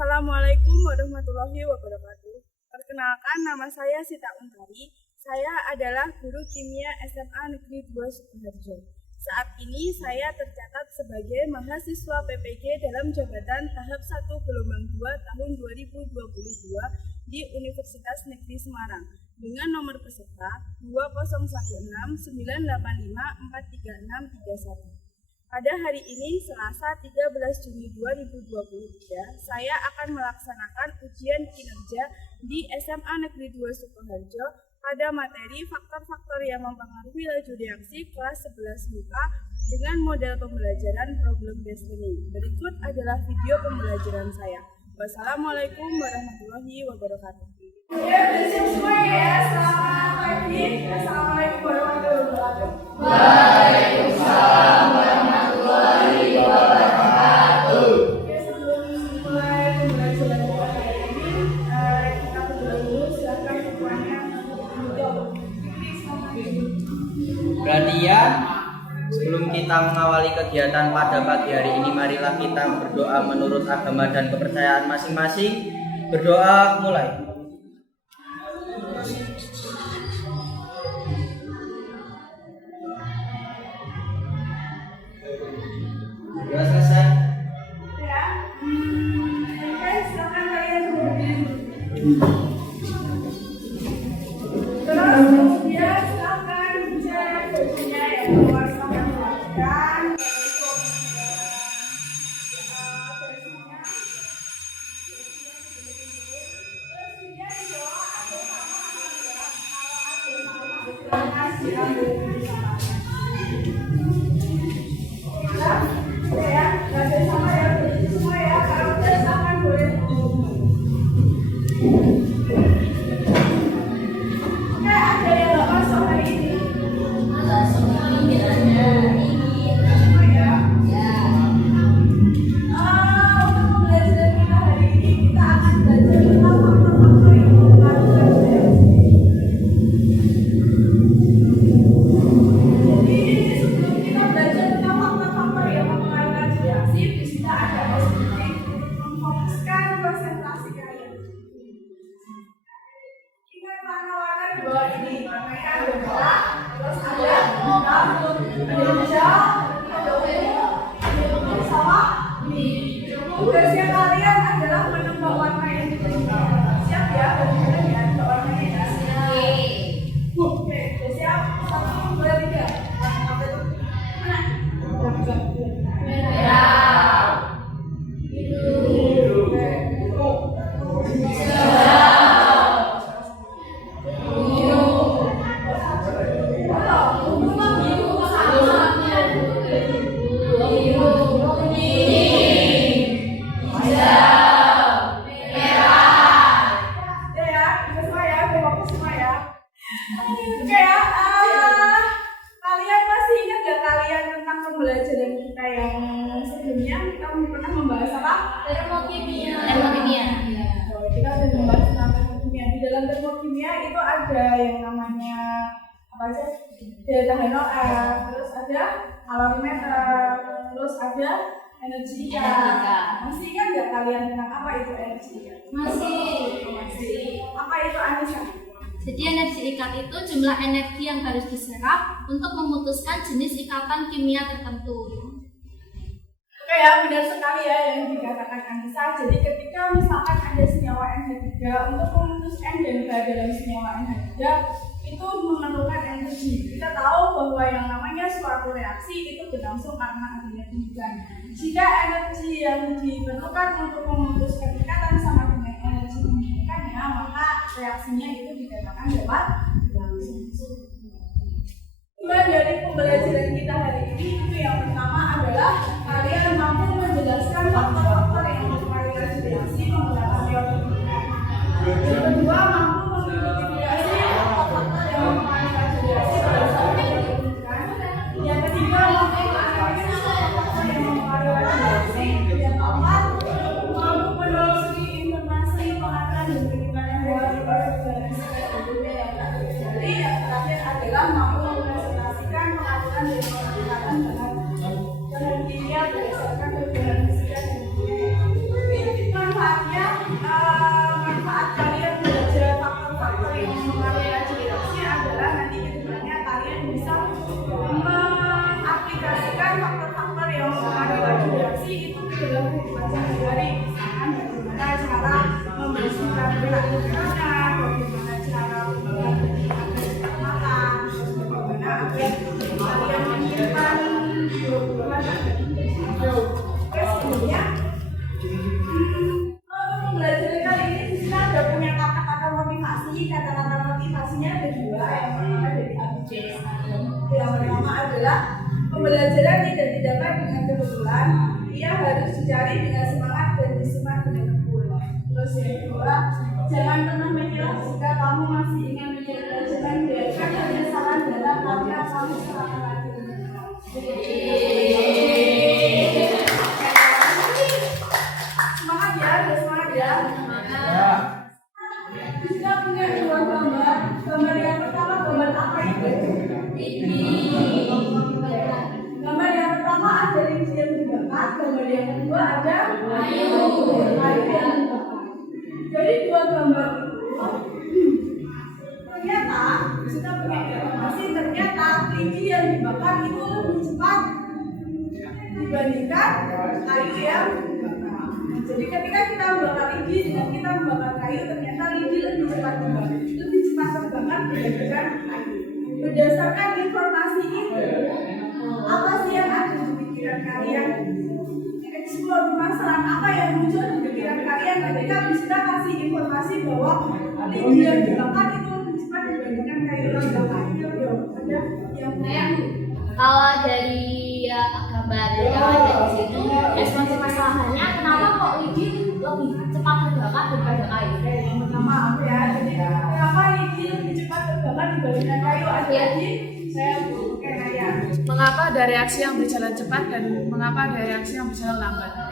Assalamualaikum warahmatullahi wabarakatuh. Perkenalkan, nama saya Sita Untari. Saya adalah guru kimia SMA Negeri 2 Sukoharjo. Saat ini saya tercatat sebagai mahasiswa PPG dalam jabatan tahap 1 gelombang 2 tahun 2022 di Universitas Negeri Semarang dengan nomor peserta 201698543631. Pada hari ini, Selasa 13 Juni 2023, saya akan melaksanakan ujian kinerja di SMA Negeri 2 Sukoharjo pada materi faktor-faktor yang mempengaruhi laju reaksi kelas 11 MIPA dengan model pembelajaran problem-based learning. Berikut adalah video pembelajaran saya. Wassalamualaikum warahmatullahi wabarakatuh. Ya, bersih semua ya. Selamat pagi. Assalamualaikum warahmatullahi wabarakatuh. Waalaikumsalam warahmatullahi wabarakatuh. Oke, sebelum mulai pembelajaran kita hari ini, kita berdoa dulu. Silakan semuanya menjawab. Perhatian, sebelum kita mengawali kegiatan pada pagi hari ini, marilah kita berdoa menurut agama dan kepercayaan masing-masing. Berdoa mulai. Sudah selesai? Ya. Oke, silakan kalian berdiri. Terus kemudian silakan cek bajunya ya, keluar sama keluarkan. Tugasnya kalian adalah menebak warna yang diberikan. Siap ya? Bagaimana ya? Menebak warnanya ya? Oke, siap? 1, 2, 3. Apa itu? Mana? Merah. Biru. Pembelajaran kita yang sebelumnya kita pernah membahas apa? Termokimia. Kita sudah membahas tentang termokimia. Di dalam termokimia itu ada yang namanya apa aja? Daya tahan NOx, terus ada kalorimeter, terus ada energi. Masih ingat nggak kalian tentang apa itu energi? Masih. Apa itu Anissa? Jadi energi ikat itu jumlah energi yang harus diserap untuk memutuskan jenis ikatan kimia tertentu. Oke ya, benar sekali ya yang dikatakan Anissa. Jadi ketika misalkan ada senyawa NH3, untuk memutus N dan H dalam senyawa NH3 itu memerlukan energi. Kita tahu bahwa yang namanya suatu reaksi itu berlangsung karena adanya pembukaan. Jika energi yang diperlukan untuk memutuskan ikatan sama dengan energi pembukaannya, maka reaksinya itu dikatakan dapat berlangsung. Tujuan dari pembelajaran kita hari ini itu yang pertama adalah kalian mampu menjelaskan faktor-faktor yang mempengaruhi reaksi menggunakan teori. Yang kedua, mampu mengidentifikasi faktor-faktor yang mempengaruhi reaksi berdasarkan teori pembukaan. Yang ketiga, mampu menganalisis faktor-faktor yang mempengaruhi reaksi. Yang keempat, mampu menelusuri informasi pengaturan dan penyimpanan teori organisasi dan budaya yang tak terjadi. Yang terakhir adalah mampu pengaturan dan pengaturan bahan. Sebenarnya pembelajaran kali ini di sini ada punya kata-kata motivasi. Kata-kata motivasinya ada dua. Yang pertama dari ABC. Yang pertama adalah pembelajaran tidak didapat dengan kebetulan. Ia harus dicari dengan semangat dan disimak dengan tekun. Terus yang kedua, jangan pernah menyerah jika kamu masih ingin menyerah. Jangan biarkan penyesalan dalam karena kamu selama lagi. Semangat ya, semangat ya. Kita punya dua gambar. Gambar yang pertama gambar apa itu? Gambar yang pertama ada lidi yang dibakar. Gambar yang kedua ada kayu yang dibakar. Jadi dua gambar itu ternyata kita punya informasi ternyata lidi yang dibakar itu lebih cepat dibandingkan kayu yang dibakar. Jadi ketika kita membakar lidi dengan kita membakar kayu, ternyata lidi lebih cepat terbakar dibandingkan kayu. Berdasarkan informasi itu, apa sih yang ada di pikiran kalian? Explore permasalahan apa yang muncul di pikiran kalian ketika bisa kasih informasi bahwa lidi yang dibakar itu lebih cepat dibandingkan kayu yang dibakar. Ada yang punya? Kalau dari gambar yang ada di situ, respons masalahnya kenapa kok lidi lebih cepat terbakar daripada kayu? Yang pertama apa ya? Jadi kenapa lidi lebih cepat terbakar dibandingkan kayu? Ada lagi? Saya pakai nanya. Mengapa ada reaksi yang berjalan cepat dan mengapa ada reaksi yang berjalan lambat?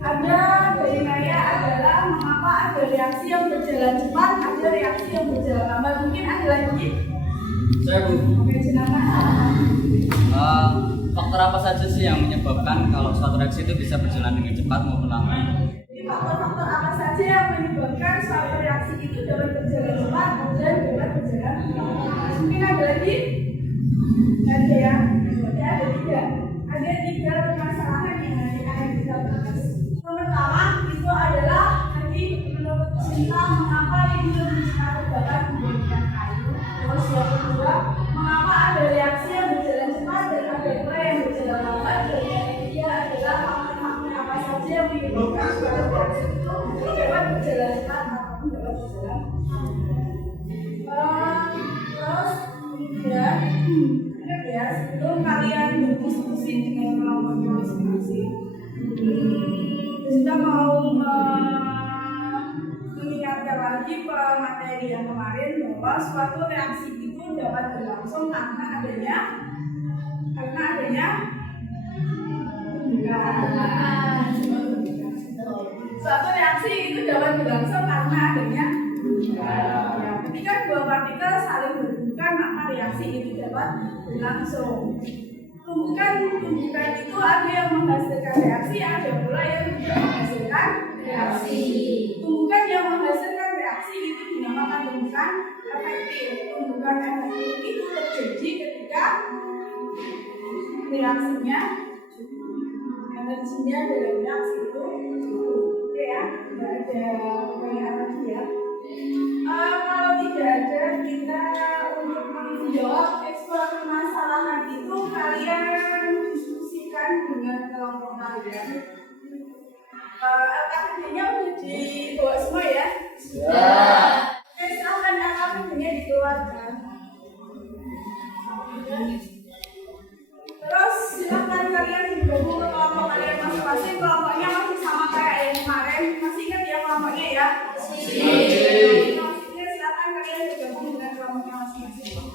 Ada dari Naya adalah mengapa ada reaksi yang berjalan cepat, ada reaksi yang berjalan lambat. Mungkin ada lagi? Saya Bu, Oke, silakan. faktor apa saja sih yang menyebabkan kalau suatu reaksi itu bisa berjalan dengan cepat maupun lambat? Jadi faktor-faktor apa saja yang menyebabkan suatu reaksi itu dapat berjalan cepat dan dapat berjalan lambat? Mungkin ada lagi? Ada ya? Ada tiga. Ada tiga permasalahan yang nanti akan kita bahas. Pertama itu adalah tadi menurut Cinta mengapa lidi lebih cepat terbakar dibandingkan kayu. Terus yang kedua, mengapa ada reaksi yang berjalan cepat dan ada pula yang berjalan lambat. Dan yang ketiga adalah faktor-faktor apa saja yang menyebabkan suatu reaksi itu dapat berjalan cepat ataupun dapat berjalan lambat. Terus kemudian ya, sebelum kalian berdiskusi dengan kelompoknya masing-masing, kita mau mengingatkan lagi materi yang kemarin bahwa suatu reaksi itu dapat berlangsung karena adanya suatu reaksi itu dapat berlangsung karena adanya ya, ketika dua partikel saling berhubungan maka reaksi itu dapat berlangsung. Tumbukan itu ada yang menghasilkan reaksi, ada pula yang tidak menghasilkan reaksi. Tumbukan yang menghasilkan reaksi itu dinamakan tumbukan efektif. Tumbukan efektif itu terjadi ketika reaksinya energinya dalam reaksi itu oke ya, tidak ada pertanyaan lagi ya. Kalau tidak ada, kita untuk menjawab eksplor permasalahan itu kalian diskusikan dengan kelompok kalian. LKPD-nya udah dibawa semua ya? Sudah. Oke, silahkan LKPD-nya dikeluarkan. Terus silahkan kalian digabung ke kelompok kalian masing-masing. Kelompoknya masih sama kayak yang kemarin. Masih ingat ya kelompoknya ya? Masih. Silakan kalian bergabung dengan kelompoknya masing-masing.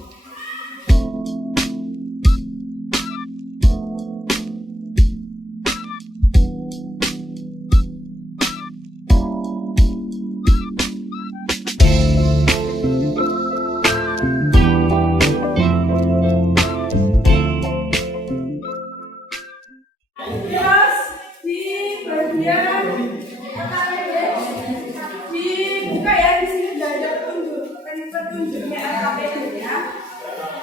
Terus di bagian dibuka ya, di sini sudah ada petunjuknya LKPD-nya.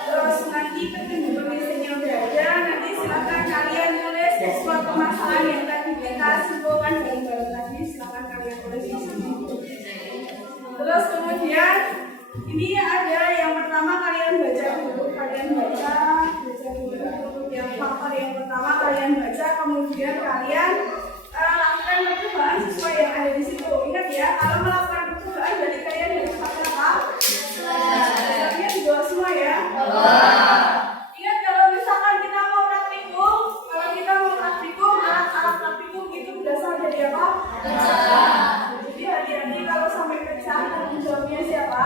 Terus nanti petunjuk pengisinya udah ada. Nanti silakan kalian nulis eksplor permasalahan yang tadi kita simpulkan bareng-bareng tadi. Silakan kalian tulis di sini. Terus kemudian ini ada yang pertama kalian baca dulu. Kalian baca dulu. Ya yang faktor yang pertama kalian baca, kemudian kalian lakukan percobaan sesuai yang ada di situ. Ingat ya, kalau melakukan percobaan berarti kalian harus pakai apa? Dasarnya di bawah semua ya. Ingat kalau misalkan kita mau praktikum, alat-alat praktikum itu berasal dari apa? Jadi hati-hati kalau sampai pecah, tanggung jawabnya siapa?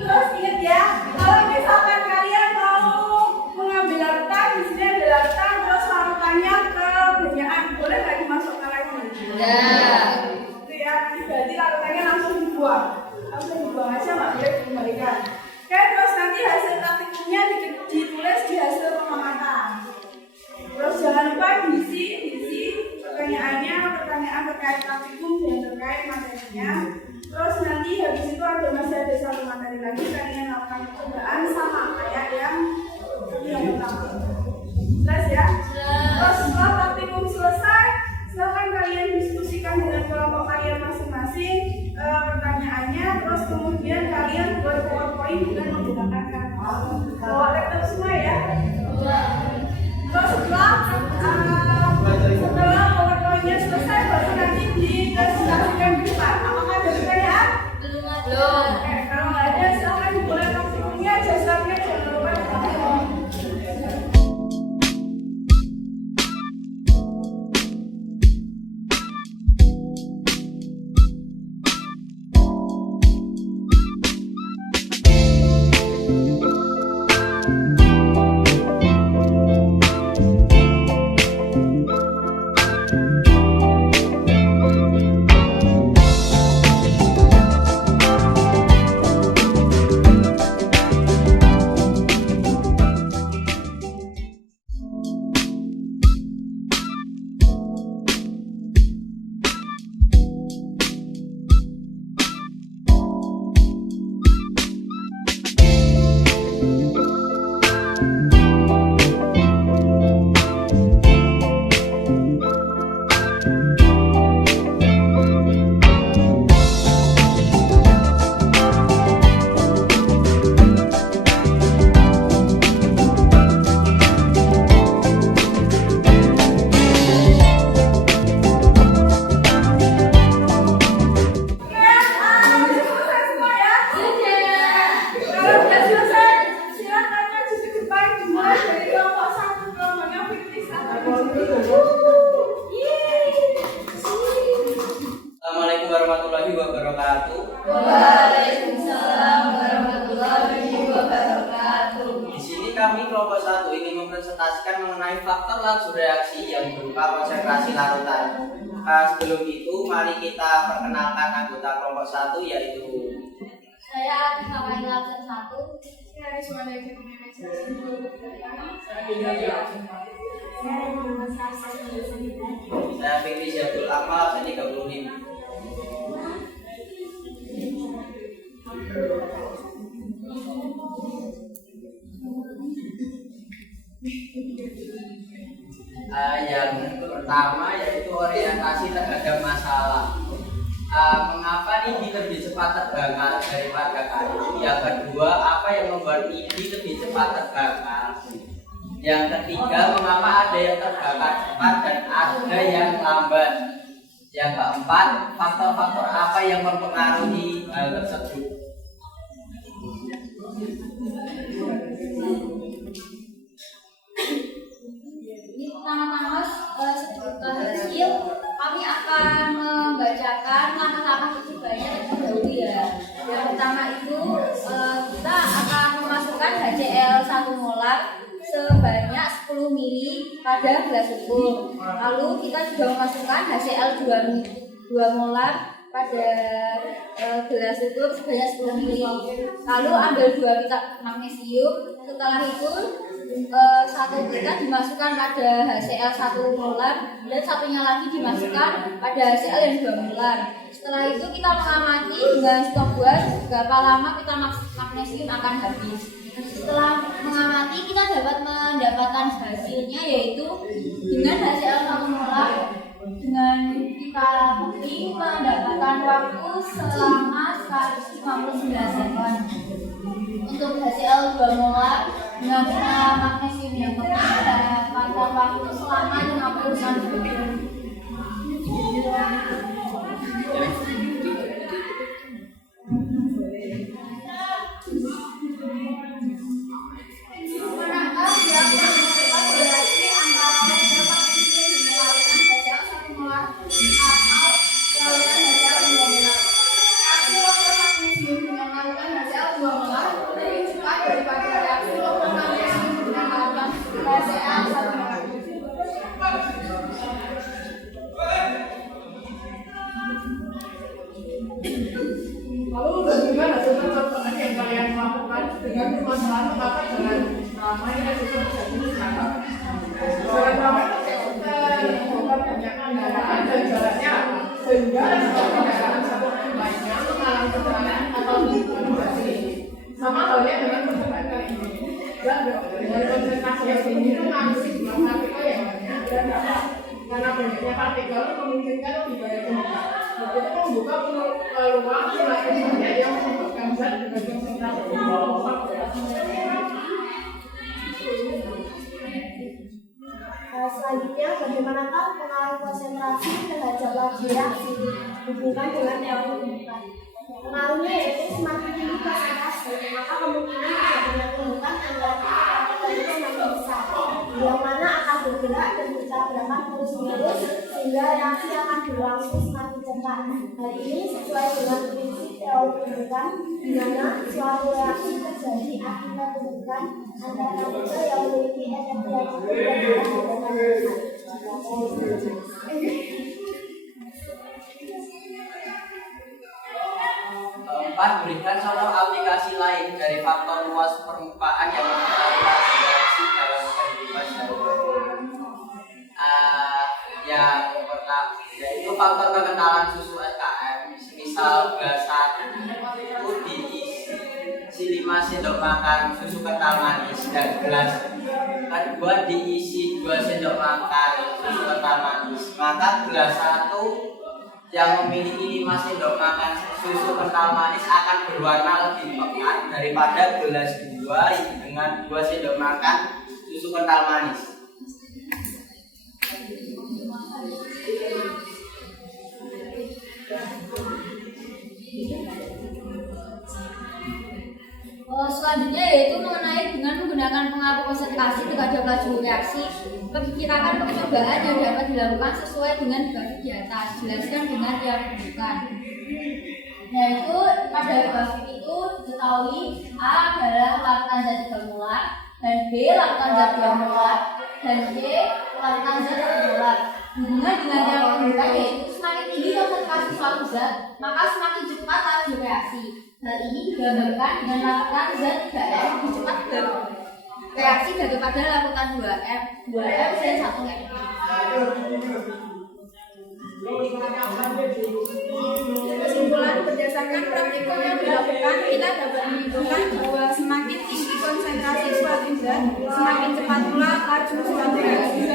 Terus ingat ya, kalau misalkan kalian mau mengambil larutan, di sini ada larutan, terus larutannya kebanyakan, boleh nggak dimasukkan lagi? Itu ya, berarti larutannya langsung dibuang aja, nggak boleh dikembalikan. Oke, terus nanti hasil praktikumnya ditulis di hasil pengamatan. Terus jangan lupa diisi pertanyaan terkait praktikum dan terkait materinya. Terus nanti habis itu masih ada satu materi lagi, kalian lakukan percobaan sama kayak yang pertama. Jelas ya? Terus setelah praktikum selesai, silakan kalian diskusikan dengan kelompok kalian masing-masing pertanyaannya. Terus kemudian kalian buat PowerPoint dengan menggunakan Canva. Bawa laptop semua ya. Terus setelah PowerPoint-nya selesai, baru nanti dipresentasikan di depan. Apakah ada pertanyaan? Belum. Oke, kalau nggak ada, silakan dimulai praktikumnya. Jasanya jangan lupa dipakai. Assalamualaikum warahmatullahi wabarakatuh. Waalaikumsalam warahmatullahi wabarakatuh. Di sini kami kelompok 1 ingin mempresentasikan mengenai faktor langsung reaksi yang berupa konsentrasi larutan. Sebelum itu, mari kita perkenalkan anggota kelompok 1 yaitu Saya Atika Larutan 1. saya Fikri Syabdul Akmal, saya 35. Yang pertama yaitu orientasi terhadap masalah. Mengapa ini lebih cepat terbakar daripada kayu? Yang kedua, apa yang membuat ini lebih cepat terbakar? Yang ketiga, mengapa ada yang terbakar cepat dan ada yang lambat? Yang keempat, faktor-faktor apa yang mempengaruhi hal tersebut? Ini pertama-tama sebelum ke hasil, kami akan membacakan langkah-langkah percobanya terlebih dahulu ya. Yang pertama itu kita akan memasukkan HCl 1 molar sebanyak 10 mili pada gelas ukur. Lalu kita juga memasukkan HCl 2 molar pada gelas ukur sebanyak 10 mili. Lalu ambil 2 liter magnesium. Setelah itu satu liter dimasukkan pada HCl 1 molar dan satunya lagi dimasukkan pada HCl yang 2 molar. Setelah itu kita mengamati dengan stok buat berapa lama kita magnesium akan habis. Setelah mengamati kita dapat mendapatkan hasilnya yaitu dengan HCl 1 molar dengan Tapi mendapatkan waktu selama 159 sekon. Untuk HCl 2 molar dengan magnesium yang mendapatkan waktu selama 56 detik. Manakah yang mempercepat reaksi antara beberapa magnesium dengan HCl 1 molar atau larutan HCl 2 molar? Reaksi logam magnesium dengan larutan HCl 2 molar lebih cepat daripada reaksi logam magnesium dengan larutan HCl 1 molar. Lalu bagaimana contoh-contohnya yang kalian lakukan dengan permasalahan mengapa dengan ramai dan juga terjadi dengan ramai terjadi banyak kendaraan dan jaraknya sehingga kendaraan satu dan lainnya mengalami kecelakaan atau berhenti. Sama halnya dengan percobaan kali ini. Dan dengan konsentrasi yang tinggi itu mengambil jumlah partikel yang banyak dan dapat karena banyaknya partikel memungkinkan lebih banyak kemungkinan. Itu membuka peluang semakin banyak yang menyebabkan zat dengan konsentrasi di bawah 4. Selanjutnya, bagaimanakah pengaruh konsentrasi terhadap laju reaksi hubungan dengan teori hubungan? Pengaruhnya yaitu semakin tinggi konsentrasi, maka kemungkinan terjadinya hubungan antara partikel itu semakin besar, yang mana akan bergerak dan bertabrakan terus-menerus sehingga reaksi akan berlangsung semakin cepat. Hal ini sesuai dengan prinsip teori hubungan, di mana suatu reaksi terjadi akibat hubungan antara partikel yang memiliki energi yang tinggi dan Keempat, berikan contoh aplikasi lain dari faktor luas permukaan yang mempengaruhi reaksi dalam kehidupan sehari-hari. Yang pertama yaitu faktor kekentalan susu SKM. Misal gelas 1 itu diisi 5 sendok makan susu kental manis dan gelas kedua diisi 2 sendok makan susu kental manis. Maka gelas 1 yang memiliki 5 sendok makan susu kental manis akan berwarna lebih pekat daripada gelas 2 dengan 2 sendok makan susu kental manis. Selanjutnya yaitu mengenai dengan menggunakan pengaruh konsentrasi terhadap laju reaksi. Perkirakan percobaan yang dapat dilakukan sesuai dengan grafik di atas. Jelaskan dengan teori hubungan. Yaitu pada grafik itu diketahui A adalah larutan zat 3 molar, dan B larutan zat 2 molar, dan C larutan zat 1 molar. Hubungan dengan teori hubungan yaitu semakin tinggi konsentrasi suatu zat, maka semakin cepat laju reaksi. Hal ini digambarkan dengan larutan zat 3M lebih cepat bereaksi daripada larutan 2M dan 1M. Kesimpulan berdasarkan praktikum yang dilakukan, kita dapat menyimpulkan bahwa semakin tinggi konsentrasi suatu zat, semakin cepat pula laju suatu reaksi.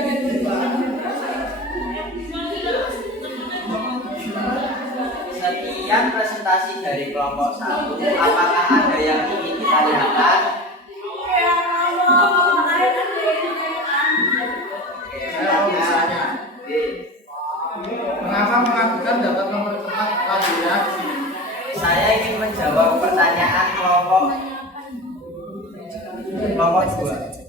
Sekian presentasi dari kelompok 1. Apakah ada yang ingin kita lihatkan? Mengapa mengajukan dapat mempercepat laju reaksi? Saya ingin menjawab pertanyaan kelompok 2.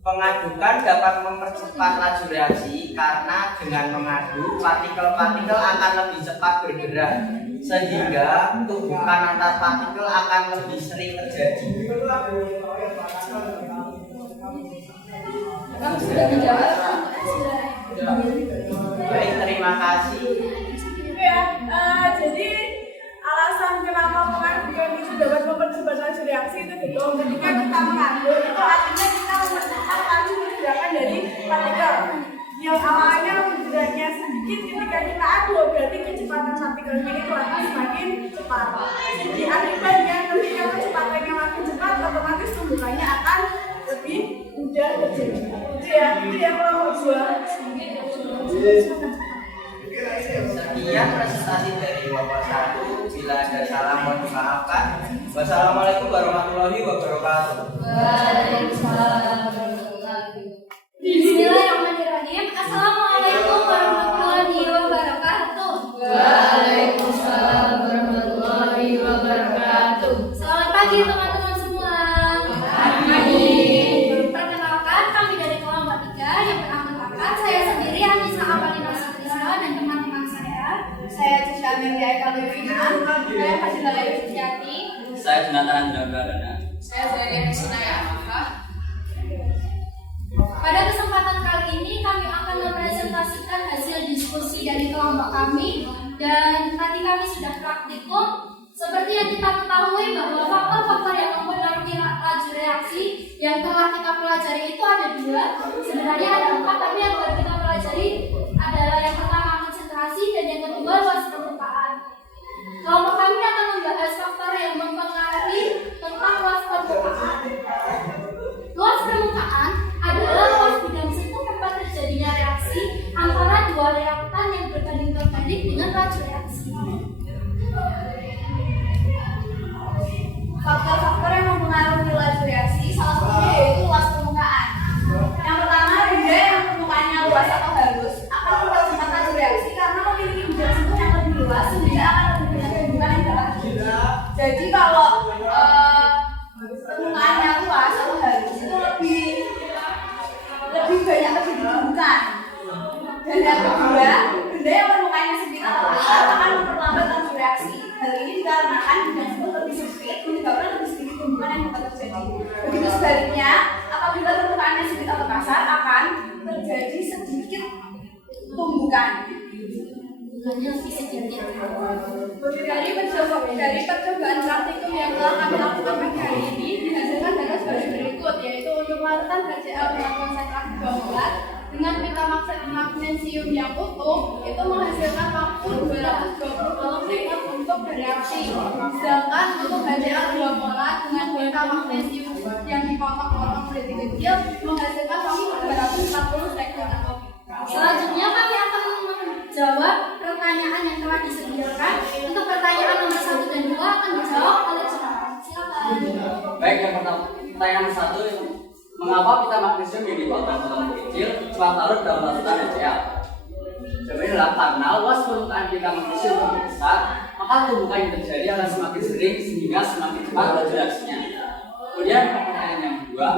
Pengadukan dapat mempercepat laju reaksi karena dengan mengadu partikel-partikel akan lebih cepat bergerak sehingga tubukan antar partikel akan lebih sering terjadi. Sudah menjawab? Baik, terima kasih. Jadi alasan kenapa mengadukan itu dapat mempercepat laju reaksi itu betul. Ketika kita mengadu itu artinya kita mempercepat laju pergerakan dari partikel yang awalnya bergeraknya sedikit. Ketika kita adu berarti kecepatan partikelnya itu akan semakin cepat. Jadi akibatnya ketika kecepatannya makin cepat, otomatis tumbukannya akan lebih mudah terjadi. Itu ya kelompok 2. Sekian presentasi dari Bapak satu. Bila ada salah mohon dimaafkan. Wassalamualaikum warahmatullahi wabarakatuh. Waalaikumsalam warahmatullahi wabarakatuh. Bismillahirrahmanirrahim. Assalamualaikum warahmatullahi wabarakatuh. Waalaikumsalam warahmatullahi wabarakatuh. Selamat pagi teman-teman semua. Perkenalkan kami dari kelompok 3 yang beranggotakan saya sendiri Anissa Amalina Satrisna dan teman-teman saya Cisha Amelia Eka Levina, saya Fadila Yusutiati, Saya Jonathan Andra. Saya Zaria Sunaya Afifah. Pada kesempatan kali ini kami akan mempresentasikan hasil diskusi dari kelompok kami dan tadi kami sudah praktikum. Seperti yang kita ketahui bahwa faktor-faktor yang mempengaruhi laju reaksi yang telah kita pelajari itu ada 2. Sebenarnya ada 4, tapi yang baru kita pelajari adalah yang pertama konsentrasi dan yang kedua luas permukaan. Kelompok kami akan membahas faktor yang mempengaruhi tentang luas permukaan. Luas permukaan adalah luas bidang sentuh tempat terjadinya reaksi antara 2 reaktan yang berbanding terbalik dengan laju reaksi. Faktor-faktor yang mempengaruhi laju reaksi salah satunya yaitu luas permukaan. Yang pertama, benda yang permukaannya luas atau halus akan mempercepat laju reaksi karena memiliki bidang sentuh yang lebih luas sehingga akan lebih banyak hubungan yang dalam. Jadi kalau permukaannya luas atau halus itu lebih banyak dihubungkan. Dan yang kedua, benda yang permukaannya sempit atau besar akan memperlambat laju reaksi. Hal ini dikarenakan bidang sentuh lebih sempit menyebabkan lebih sedikit hubungan yang dapat terjadi. Begitu sebaliknya, apabila permukaannya sempit atau kasar akan terjadi sedikit tumbukan. Dari percobaan praktikum yang telah kami lakukan pagi hari ini dihasilkan data sebagai berikut, yaitu untuk larutan HCl dengan konsentrasi 2 molar dengan pita magnesium yang utuh itu menghasilkan waktu 220 menit untuk bereaksi. Sedangkan untuk HCl 2 molar dengan pita magnesium yang dipotong-potong menjadi kecil menghasilkan waktu 240 sekund. Selanjutnya kami akan menjawab pertanyaan yang telah disediakan. Untuk pertanyaan nomor 1 dan 2 akan dijawab oleh Jonathan. Silakan. Baik, yang pertama, pertanyaan 1, mengapa pita magnesium yang dipotong kecil cepat larut dalam larutan HCl? Jawabannya adalah karena luas permukaan pita magnesium lebih besar, maka tumbukan yang terjadi akan semakin sering sehingga semakin cepat laju reaksinya. Kemudian pertanyaan yang kedua,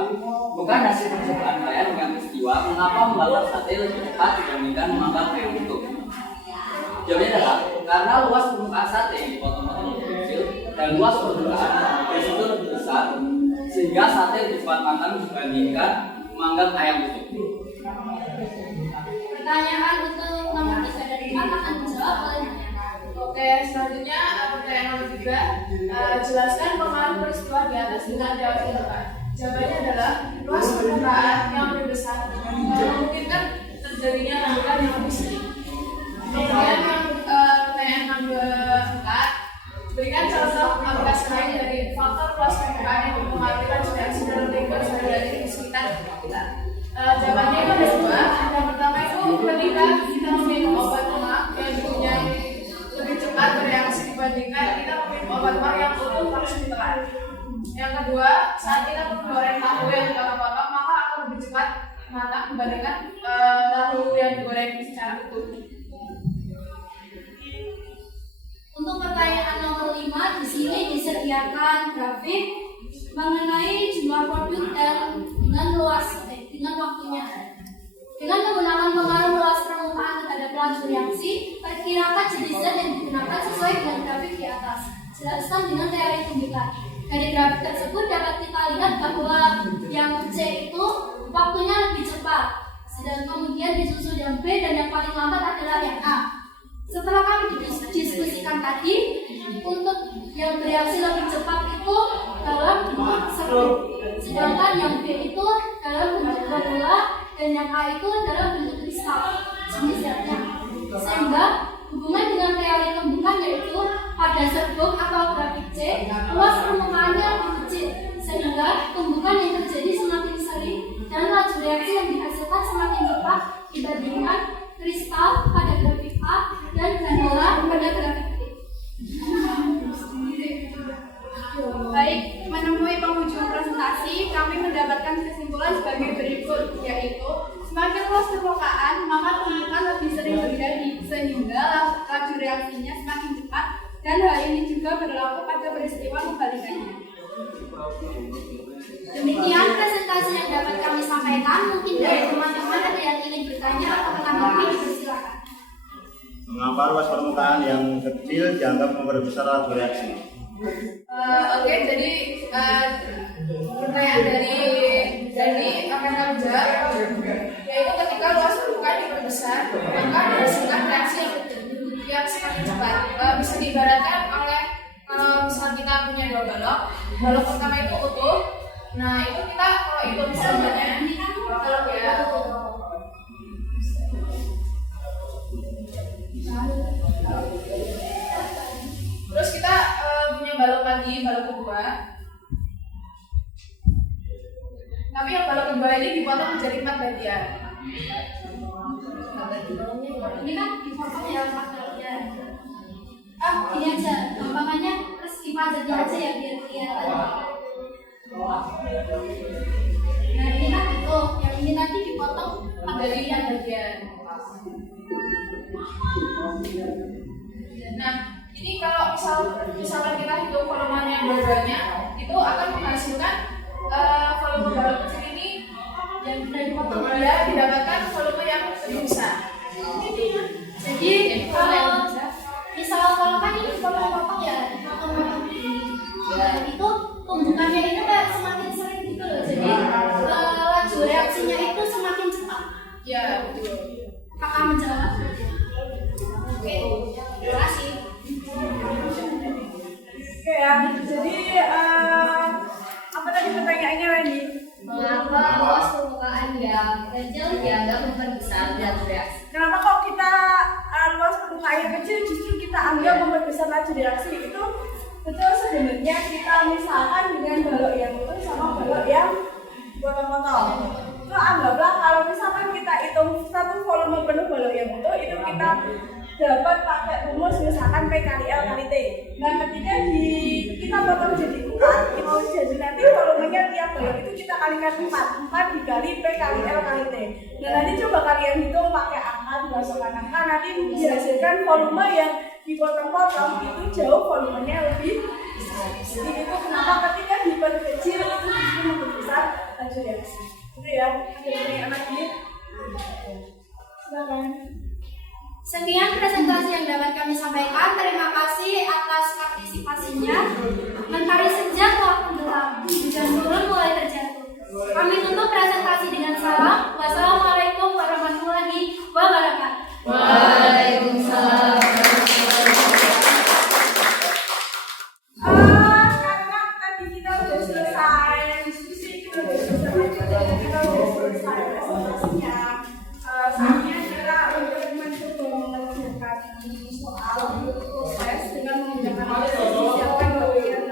bukan hasil percobaan kalian dengan peristiwa mengapa membakar sate lebih cepat dibandingkan membakar ayam utuh? Jawabannya adalah karena luas permukaan sate yang dipotong-potong lebih kecil dan luas permukaan itu lebih besar sehingga sate lebih cepat matang dibandingkan memanggang ayam utuh. Pertanyaan untuk nomor 3 dan 4 akan dijawab oleh Naya. Oke, selanjutnya pertanyaan nomor 3. Jelaskan pengaruh peristiwa di atas dengan jawab tepat. Jawabannya adalah luas permukaan yang lebih besar memungkinkan terjadinya lanjutan yang lebih sering. Kemudian pertanyaan nomor 4, berikan contoh aplikasi lain dari faktor luas permukaan yang mempengaruhi laju reaksi dalam lingkungan sehari-hari di sekitar kita. Jawabannya itu ada 2. Yang pertama itu ketika kita meminum obat lemak yang punya lebih cepat bereaksi dibandingkan kita meminum obat lemak yang utuh langsung ditelan. Yang kedua, saat kita menggoreng tahu yang kita potong maka akan lebih cepat matang dibandingkan tahu yang digoreng secara utuh. Untuk pertanyaan nomor 5, di sini disediakan grafik mengenai jumlah produk dan dengan waktunya. Dengan menggunakan pengaruh luas permukaan terhadap laju reaksi, perkirakan jenis zat yang digunakan sesuai dengan grafik di atas. Jelaskan dengan teori tumbukan. Dari grafik tersebut dapat kita lihat bahwa yang C itu waktunya lebih cepat, dan kemudian disusul yang B, dan yang paling lambat adalah yang A. Setelah kami diskusikan tadi, untuk yang bereaksi lebih cepat itu dalam bentuk serbuk, sedangkan yang B itu dalam bentuk granula dan yang A itu dalam bentuk kristal jenis zatnya. Sehingga hubungan dengan teori tumbukan yaitu pada serbuk atau grafik C, luas permukaannya lebih kecil, sehingga tumbukan yang terjadi semakin sering dan laju reaksi yang dihasilkan semakin cepat dibandingkan kristal pada grafik A dan granula mendapatkan kesimpulan sebagai berikut, yaitu semakin luas permukaan, maka tumbukan lebih sering terjadi, sehingga laju reaksinya semakin cepat, dan hal ini juga berlaku pada peristiwa kebalikannya. Demikian presentasi yang dapat kami sampaikan. Mungkin dari teman-teman ada yang ingin bertanya atau menambahkan, dipersilakan. Mengapa luas permukaan yang kecil dianggap memperbesar laju reaksi? Oke, jadi pertanyaan dari Dani akan kami jawab, yaitu ketika luas permukaan diperbesar, maka menghasilkan reaksi yang semakin cepat. Bisa diibaratkan oleh kalau misalnya kita punya dua balok, balok pertama itu utuh, nah itu kita kalau itu misalnya balok ya. Terus kita punya balok lagi, balok kedua. Tapi yang balok kedua ini dipotong menjadi 4 bagian. Ini kan dipotong ya 4 bagian. Ini aja, gampangannya terus dipajatnya aja ya biar kelihatan. Nah ini kan itu, yang ini tadi dipotong 4 bagian. Nah, ini kalau misalkan kita hitung volumenya dua-duanya, itu akan menghasilkan volume balok kecil ini yang dipotong dia didapatkan volume yang lebih besar. Jadi misal kalau kan ini potong-potong ya, potong-potong ini, ya itu tumbukannya itu kayak semakin sering gitu loh. Jadi laju reaksinya itu semakin cepat. Ya, betul. Kakak menjawab. Oke, terima kasih. Oke ya, jadi apa tadi pertanyaannya Wendy? Mengapa luas permukaan yang kecil dianggap memperbesar laju reaksi? Kenapa kok kita luas permukaan yang kecil justru kita anggap memperbesar laju reaksi? Itu betul sebenarnya kita misalkan dengan balok yang utuh sama balok yang potong-potong. Itu anggaplah kalau misalkan kita hitung satu volume penuh balok yang utuh, itu kita dapat pakai rumus misalkan P kali L kali T. Nah ketika kita potong jadi 4, itu jadi nanti volumenya tiap balok itu kita kalikan 4 dikali P kali L kali T. Nah nanti coba kalian hitung pakai angka, dimasukkan angka, nanti dihasilkan volume yang dipotong-potong itu jauh volumenya lebih besar. Jadi itu kenapa ketika diperkecil itu justru memperbesar laju reaksi. Itu ya, ada pertanyaan lagi? Silakan. Sekian presentasi yang dapat kami sampaikan. Terima kasih atas partisipasinya. Mentari senja telah tenggelam, hujan turun mulai terjatuh. Kami tutup presentasi dengan salam. Wassalamualaikum warahmatullahi wabarakatuh. Waalaikumsalam. Karena tadi kita udah selesai diskusi, kita udah selesai presentasinya. Saatnya kita untuk mencoba mengerjakan soal proses dengan menggunakan siapkan bagian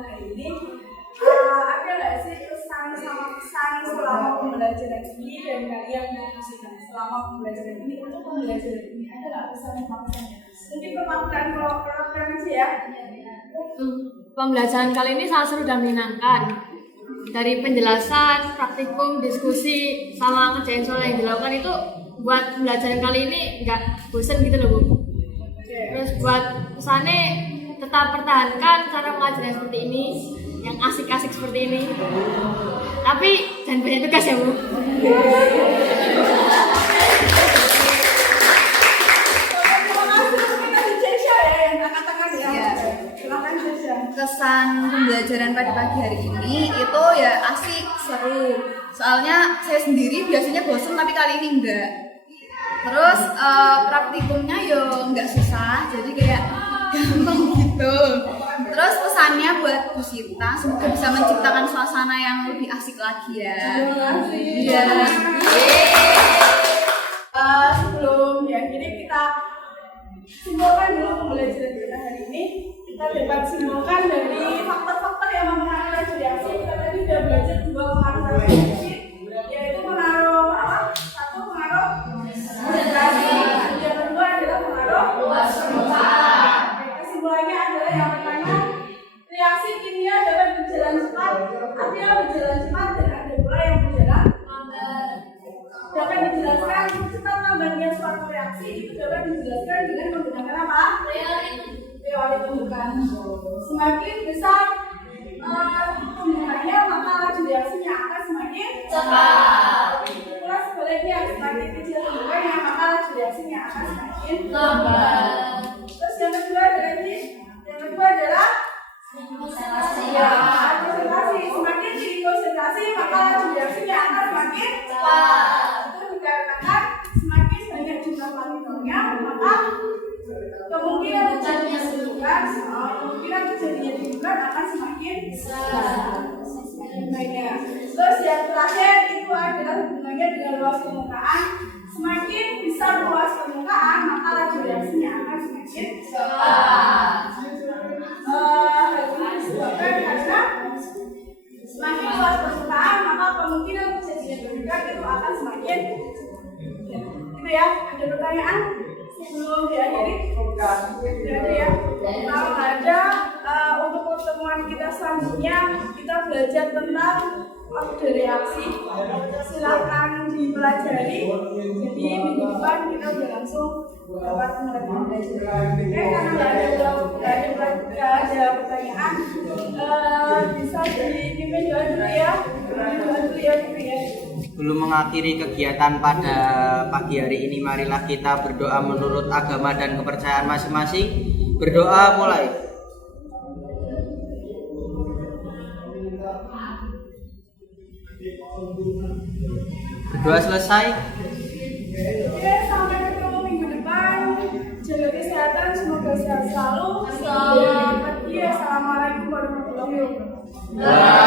kita hari ini, ada nggak sih kesan sama kesan selama pembelajaran ini dan kalian memposisikan selama pembelajaran ini untuk pembelajaran ini ada nggak kesan sama kesannya? Mungkin perwakilan sih ya. Pembelajaran kali ini sangat seru dan menyenangkan. Dari penjelasan, praktikum, diskusi, sama ngerjain soal yang dilakukan itu buat pembelajaran kali ini nggak bosan gitu loh Bu. Terus buat pesannya tetap pertahankan cara mengajar yang seperti ini, yang asik-asik seperti ini. Tapi jangan banyak tugas ya Bu. Kesan pembelajaran pada pagi hari ini itu ya asik, seru. Soalnya saya sendiri biasanya bosan tapi kali ini enggak. Terus praktikumnya yo enggak susah, jadi kayak gampang gitu. Terus pesannya buat Bu Sita, semoga bisa menciptakan suasana yang lebih asik lagi ya. Iya. Sebelum diakhiri kita simpulkan dulu pembelajaran kita hari ini. Kita dapat simpulkan dari faktor-faktor yang mempengaruhi laju reaksi. Kita tadi sudah belajar dua pengaruh laju reaksi, yaitu pengaruh apa? Satu pengaruh konsentrasi, yang kedua adalah pengaruh luas permukaan. Kesimpulannya adalah yang pertama, reaksi kimia dapat berjalan cepat, ada berjalan cepat dan ada pula yang berjalan lambat. Dapat dijelaskan cepat lambatnya suatu reaksi itu dapat dijelaskan dengan menggunakan apa? Teori tumbukan. Semakin besar tumbukannya, maka laju reaksinya akan semakin cepat. Pula sebaliknya, semakin kecil tumbukannya, maka laju reaksinya akan semakin lambat. Terus yang kedua adalah ini, yang kedua adalah konsentrasi. Ya, konsentrasi. Semakin tinggi konsentrasi, maka laju reaksinya akan semakin cepat. Itu dikarenakan semakin banyak jumlah partikelnya, maka kemungkinan terjadinya tumbukan akan semakin banyak. Terus yang terakhir itu adalah hubungannya dengan luas permukaan. Semakin besar luas permukaan, maka laju reaksinya akan semakin cepat. Hal ini disebabkan karena semakin luas permukaan, maka kemungkinan terjadinya tumbukan itu akan semakin gitu ya. Ada pertanyaan? Sebelum diakhiri, tidak ada ya. Kalau ada untuk pertemuan kita selanjutnya kita belajar tentang orde reaksi. Silakan dipelajari. Jadi minggu depan kita sudah langsung dapat mulai belajar. Karena nggak ada pertanyaan, bisa dipimpin doa dulu ya. Belum mengakhiri kegiatan pada pagi hari ini, marilah kita berdoa menurut agama dan kepercayaan masing-masing. Berdoa mulai. Berdoa selesai. Oke, sampai ketemu minggu depan. Jaga kesehatan, semoga sehat selalu. Selamat pagi. Assalamualaikum warahmatullahi wabarakatuh.